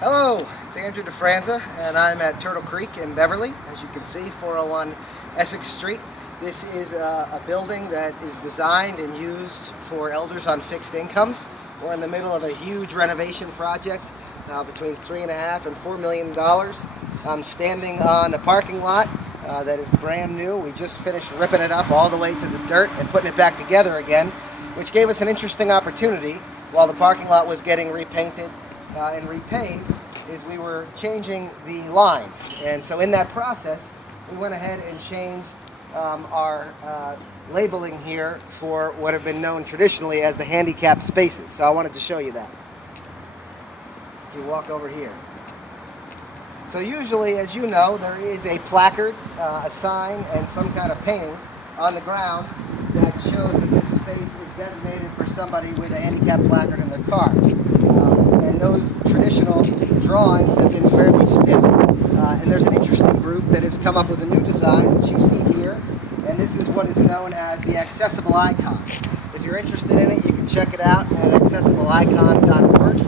Hello, it's Andrew DeFranza, and I'm at Turtle Creek in Beverly. As you can see, 401 Essex Street. This is a building that is designed and used for elders on fixed incomes. We're in the middle of a huge renovation project, between $3.5 and $4 million. I'm standing on a parking lot that is brand new. We just finished ripping it up all the way to the dirt and putting it back together again, which gave us an interesting opportunity while the parking lot was getting repainted and repaved. Is we were changing the lines, and so in that process we went ahead and changed our labeling here for what have been known traditionally as the handicap spaces. So I wanted to show you that. If you walk over here. So usually, as you know, there is a placard, a sign, and some kind of painting on the ground that shows that this space is designated for somebody with a handicap placard in their car. And those traditional drawings have been fairly stiff. And there's an interesting group that has come up with a new design, which you see here. And this is what is known as the accessible icon. If you're interested in it, you can check it out at accessibleicon.org.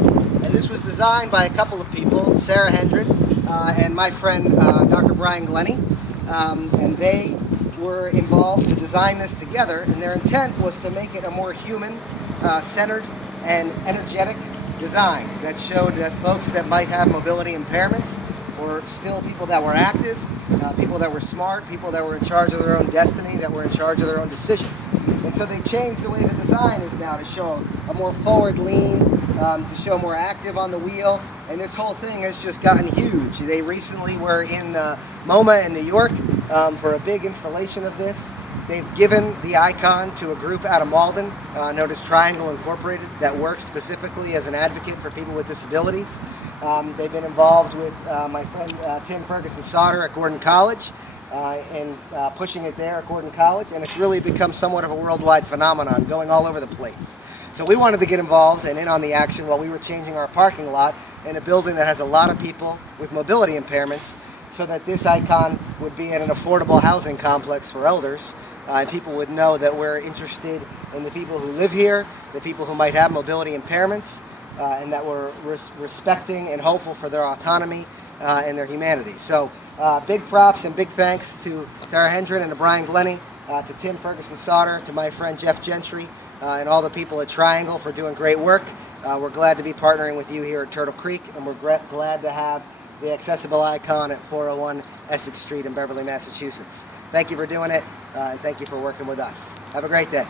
And this was designed by a couple of people, Sarah Hendren and my friend Dr. Brian Glennie. And they were involved to design this together, and their intent was to make it a more human, centered, and energetic design that showed that folks that might have mobility impairments were still people that were active, people that were smart, people that were in charge of their own destiny, that were in charge of their own decisions. And so they changed the way the design is now to show a more forward lean, to show more active on the wheel, and this whole thing has just gotten huge. They recently were in MoMA in New York for a big installation of this. They've given the icon to a group out of Malden known as Triangle Incorporated that works specifically as an advocate for people with disabilities. They've been involved with my friend Tim Ferguson-Sauter at Gordon College and pushing it there at Gordon College, and it's really become somewhat of a worldwide phenomenon going all over the place. So we wanted to get involved and in on the action while we were changing our parking lot in a building that has a lot of people with mobility impairments, so that this icon would be in an affordable housing complex for elders. And people would know that we're interested in the people who live here, the people who might have mobility impairments, and that we're respecting and hopeful for their autonomy and their humanity. So big props and big thanks to Sarah Hendren and to Brian Glennie, to Tim Ferguson-Sauter, to my friend Jeff Gentry, and all the people at Triangle for doing great work. We're glad to be partnering with you here at Turtle Creek, and we're glad to have the accessible icon at 401 Essex Street in Beverly, Massachusetts. Thank you for doing it, and thank you for working with us. Have a great day.